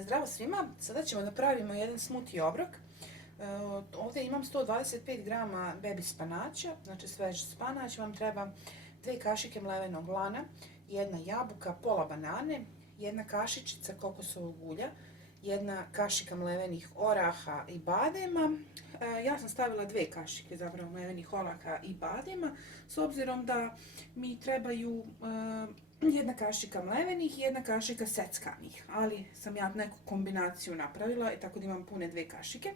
Zdravo svima, sada ćemo da pravimo jedan smoothie obrok. Ovdje imam 125 grama baby spanaća, znači svež spanać. Vam treba 2 kašike mlevenog lana, jedna jabuka, pola banane, jedna kašičica kokosovog ulja, jedna kašika mlevenih oraha i badema. Ja sam stavila 2 kašike zapravo mlevenih oraha i badema, s obzirom da mi trebaju jedna kašika mlevenih i jedna kašika seckanih, ali sam ja neku kombinaciju napravila i tako da imam pune 2 kašike.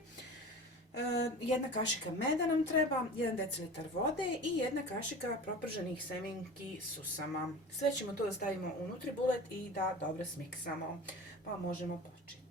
Jedna kašika meda nam treba, 1 decilitar vode i jedna kašika proprženih semenki susama. Sve ćemo to da stavimo u NutriBullet i da dobro smiksamo, pa možemo početi.